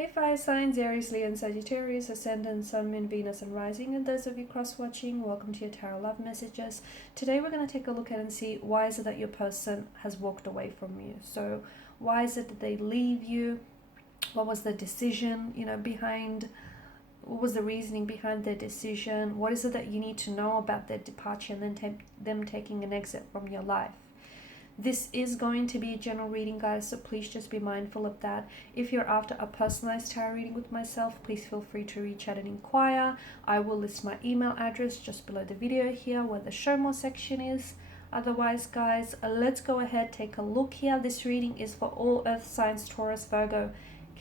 Hey fire signs, Aries, Leo and Sagittarius, Ascendant, Sun, Moon, Venus and Rising, and those of you cross-watching, welcome to your Tarot Love Messages. Today we're going to take a look at and see why is it that your person has walked away from you. So why is it that they leave you? What was the decision, behind, what was the reasoning behind their decision? What is it that you need to know about their departure and then them taking an exit from your life? This is going to be a general reading, guys, so please just be mindful of that. If you're after a personalized tarot reading with myself, please feel free to reach out and inquire. I will list my email address just below the video here where the show more section is. Otherwise, guys, let's go ahead, take a look here. This reading is for all earth signs, Taurus, Virgo,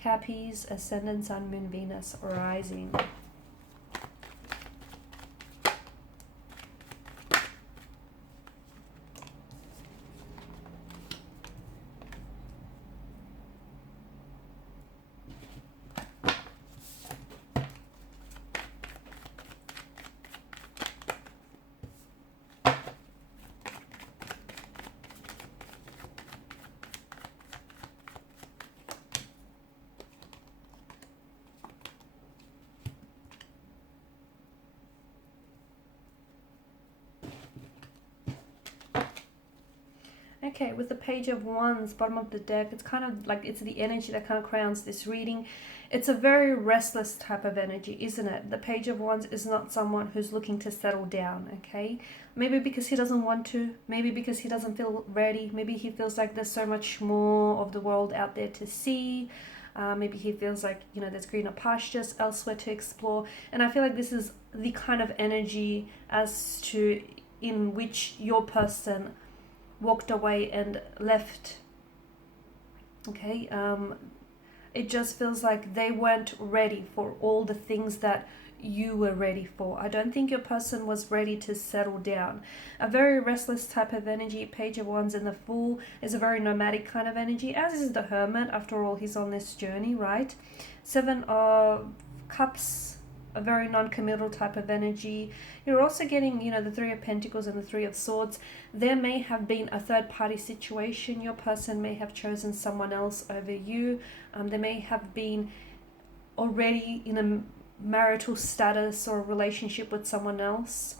Cappies, Ascendant, Sun, Moon, Venus, Rising. Okay, with the Page of Wands, bottom of the deck, it's kind of like it's the energy that kind of crowns this reading. It's a very restless type of energy, isn't it? The Page of Wands is not someone who's looking to settle down, okay? Maybe because he doesn't want to, maybe because he doesn't feel ready, maybe he feels like there's so much more of the world out there to see. Maybe he feels like, there's greener pastures elsewhere to explore. And I feel like this is the kind of energy as to in which your person walked away and left. Okay, it just feels like they weren't ready for all the things that you were ready for. I don't think your person was ready to settle down. A very restless type of energy. Page of Wands and the Fool is a very nomadic kind of energy, as is the Hermit. After all, he's on this journey, right? Seven of Cups, a very non-committal type of energy. You're also getting, the Three of Pentacles and the Three of Swords. There may have been a third-party situation. Your person may have chosen someone else over you. They may have been already in a marital status or a relationship with someone else.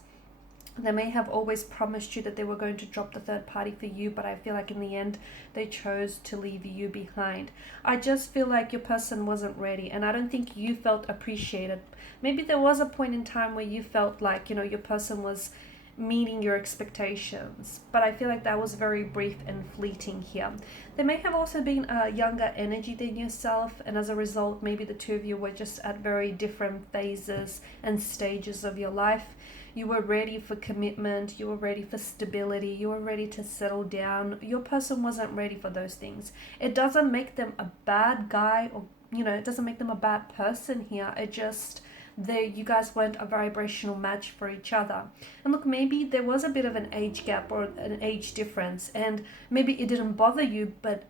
They may have always promised you that they were going to drop the third party for you, but I feel like in the end they chose to leave you behind. I just feel like your person wasn't ready, and I don't think you felt appreciated. Maybe there was a point in time where you felt like, your person was meeting your expectations, but I feel like that was very brief and fleeting here. There may have also been a younger energy than yourself, and as a result, maybe the two of you were just at very different phases and stages of your life. You were ready for commitment, you were ready for stability, you were ready to settle down. Your person wasn't ready for those things. It doesn't make them a bad guy, or it doesn't make them a bad person here. It just, you guys weren't a vibrational match for each other. And look, maybe there was a bit of an age gap or an age difference, and maybe it didn't bother you, but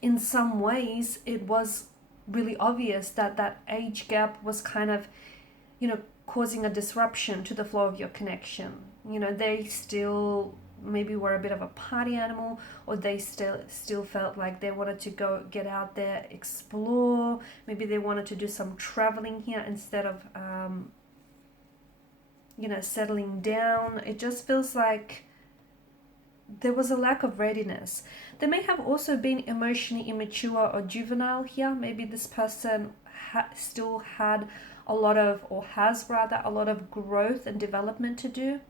in some ways it was really obvious that that age gap was kind of, causing a disruption to the flow of your connection. They still maybe were a bit of a party animal, or they still felt like they wanted to go get out there, explore. Maybe they wanted to do some traveling here instead of settling down. It just feels like there was a lack of readiness. They may have also been emotionally immature or juvenile here. Maybe this person still had a lot of, or has rather, a lot of growth and development to do.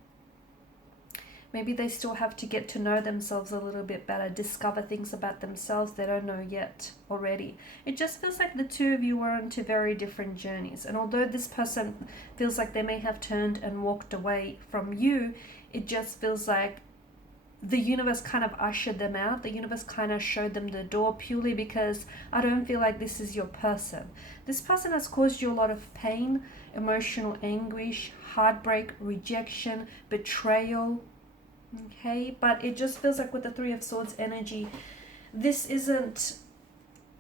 Maybe they still have to get to know themselves a little bit better, discover things about themselves they don't know yet already. It just feels like the two of you were on two very different journeys. And although this person feels like they may have turned and walked away from you, it just feels like the universe kind of ushered them out. The universe kind of showed them the door, purely because I don't feel like this is your person. This person has caused you a lot of pain, emotional anguish, heartbreak, rejection, betrayal. Okay, but it just feels like with the Three of Swords energy, this isn't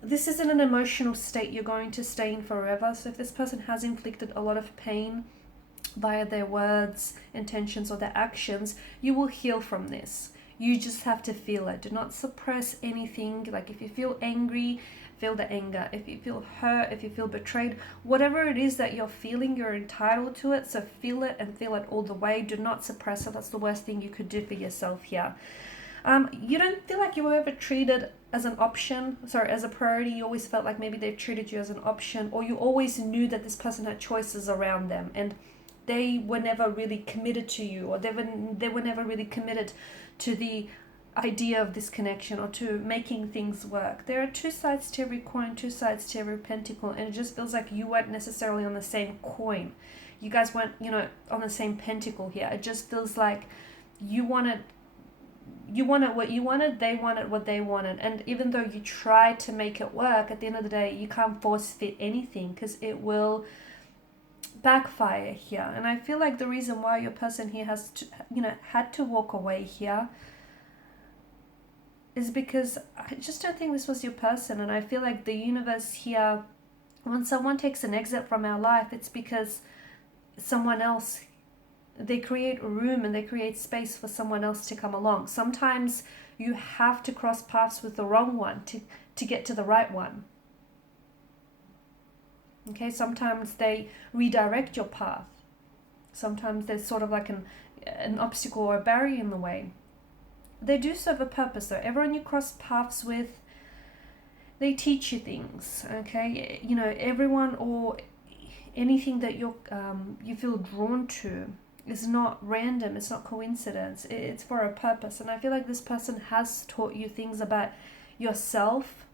an emotional state you're going to stay in forever. So if this person has inflicted a lot of pain via their words, intentions, or their actions, you will heal from this. You just have to feel it. Do not suppress anything. Like if you feel angry, feel the anger, if you feel hurt, if you feel betrayed, whatever it is that you're feeling, you're entitled to it. So feel it and feel it all the way. Do not suppress it. That's the worst thing you could do for yourself here. You don't feel like you were ever treated as an option, as a priority. You always felt like maybe they've treated you as an option, or you always knew that this person had choices around them and they were never really committed to you, or they were never really committed to the idea of this connection or to making things work. There are two sides to every coin, two sides to every pentacle, and it just feels like you weren't necessarily on the same coin. You guys weren't, on the same pentacle here. It just feels like you wanted what you wanted, they wanted what they wanted, and even though you try to make it work, at the end of the day you can't force fit anything, because it will backfire here. And I feel like the reason why your person here has to, had to walk away here is because I just don't think this was your person. And I feel like the universe here, when someone takes an exit from our life, it's because someone else, they create room and they create space for someone else to come along. Sometimes you have to cross paths with the wrong one to get to the right one. Okay, sometimes they redirect your path. Sometimes there's sort of like an obstacle or a barrier in the way. They do serve a purpose though. Everyone you cross paths with, they teach you things, okay? Everyone or anything that you feel drawn to is not random, it's not coincidence, it's for a purpose. And I feel like this person has taught you things about yourself,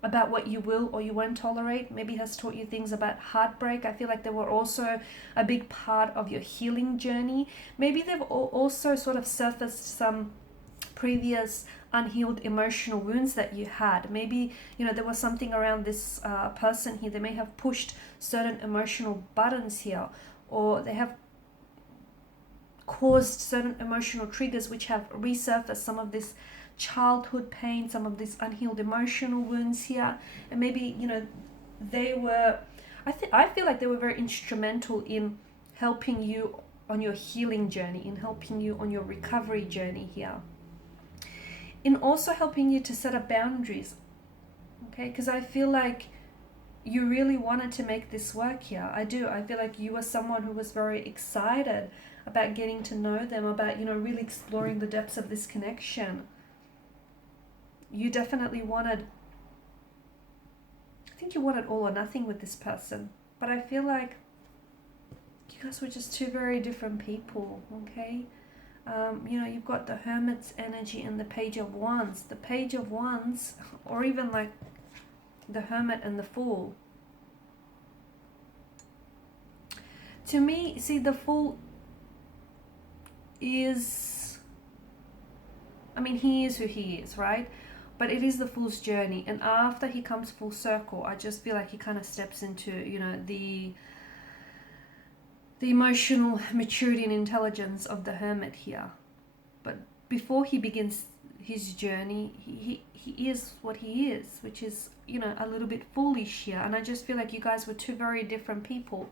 about what you will or you won't tolerate. Maybe has taught you things about heartbreak. I feel like they were also a big part of your healing journey. Maybe they've also sort of surfaced some previous unhealed emotional wounds that you had. Maybe there was something around this person here. They may have pushed certain emotional buttons here, or they have caused certain emotional triggers which have resurfaced some of this childhood pain, some of these unhealed emotional wounds here. And maybe they were, I feel like they were very instrumental in helping you on your healing journey, in helping you on your recovery journey here, in also helping you to set up boundaries, okay? Because I feel like you really wanted to make this work here. I feel like you were someone who was very excited about getting to know them, about really exploring the depths of this connection. You definitely wanted, I think you wanted all or nothing with this person, but I feel like you guys were just two very different people, okay? You've got the Hermit's energy and the Page of Wands. The Page of Wands, or even like the Hermit and the Fool. To me, see, the Fool is, he is who he is, right? But it is the Fool's journey, and after he comes full circle, I just feel like he kind of steps into, the emotional maturity and intelligence of the Hermit here. But before he begins his journey, he is what he is, which is, a little bit foolish here. And I just feel like you guys were two very different people,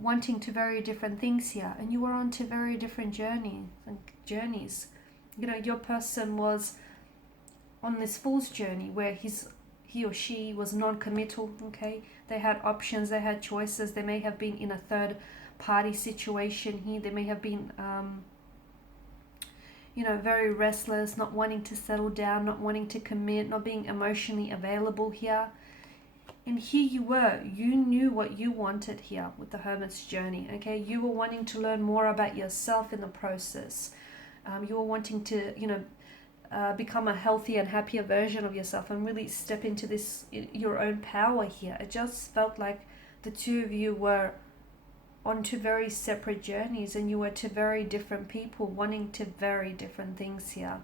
wanting two very different things here, and you were on two very different journeys. Your person was on this Fool's journey where he or she was non-committal, okay? They had options, they had choices. They may have been in a third party situation here. They may have been very restless, not wanting to settle down, not wanting to commit, not being emotionally available here. And here you were, you knew what you wanted here with the Hermit's journey, okay? You were wanting to learn more about yourself in the process. You were wanting to, become a healthier and happier version of yourself and really step into this, your own power here. It just felt like the two of you were on two very separate journeys, and you were two very different people wanting two very different things here.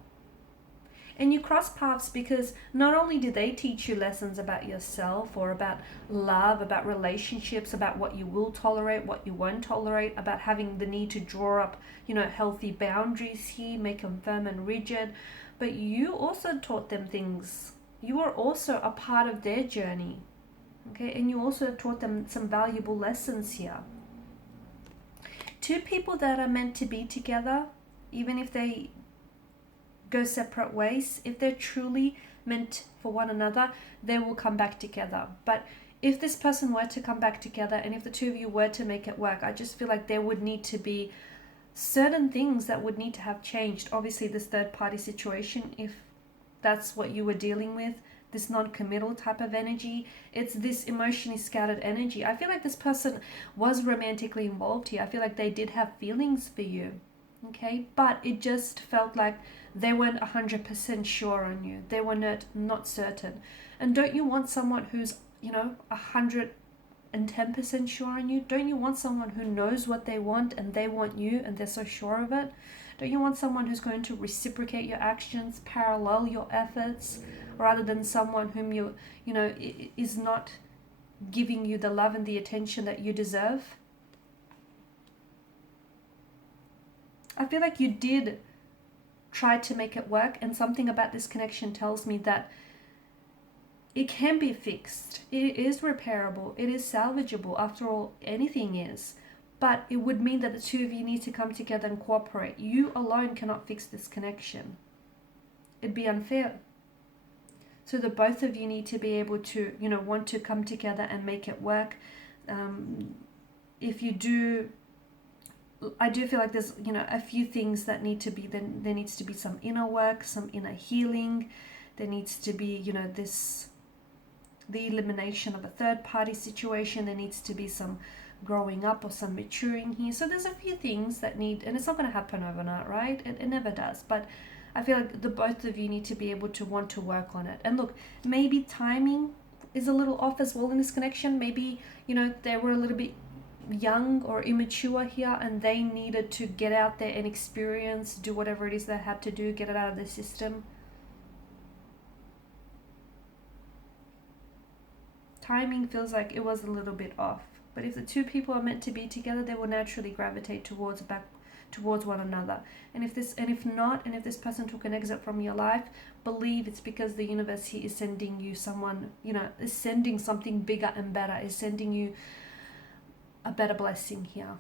And you cross paths because not only do they teach you lessons about yourself or about love, about relationships, about what you will tolerate, what you won't tolerate, about having the need to draw up, healthy boundaries here, make them firm and rigid, but you also taught them things. You were also a part of their journey, okay? And you also taught them some valuable lessons here. Two people that are meant to be together, even if they go separate ways, if they're truly meant for one another, they will come back together. But if this person were to come back together, and if the two of you were to make it work, I just feel like there would need to be certain things that would need to have changed. Obviously, this third party situation, if that's what you were dealing with, this non-committal type of energy, it's this emotionally scattered energy. I feel like this person was romantically involved here. I feel like they did have feelings for you, okay? But it just felt like they weren't 100% sure on you. They were not certain. And don't you want someone who's, 110% sure on you? Don't you want someone who knows what they want and they want you and they're so sure of it? Don't you want someone who's going to reciprocate your actions, parallel your efforts, rather than someone whom is not giving you the love and the attention that you deserve? I feel like you did try to make it work, and something about this connection tells me that it can be fixed. It is repairable. It is salvageable. After all, anything is. But it would mean that the two of you need to come together and cooperate. You alone cannot fix this connection. It'd be unfair. So the both of you need to be able to, want to come together and make it work. If you do, I do feel like there's, a few things that need to be, then there needs to be some inner work, some inner healing. There needs to be, the elimination of a third party situation. There needs to be some growing up or some maturing here. So there's a few things that need, and it's not going to happen overnight, right? It never does. But I feel like the both of you need to be able to want to work on it. And look, maybe timing is a little off as well in this connection. Maybe, they were a little bit young or immature here, and they needed to get out there and experience, do whatever it is they had to do, get it out of their system. Timing feels like it was a little bit off. But if the two people are meant to be together, they will naturally gravitate towards one another. And if this person took an exit from your life, believe it's because the universe here is sending you someone, is sending something bigger and better, is sending you a better blessing here.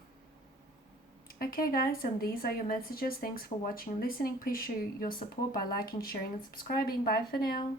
Okay guys, and these are your messages. Thanks for watching and listening. Please show your support by liking, sharing and subscribing. Bye for now.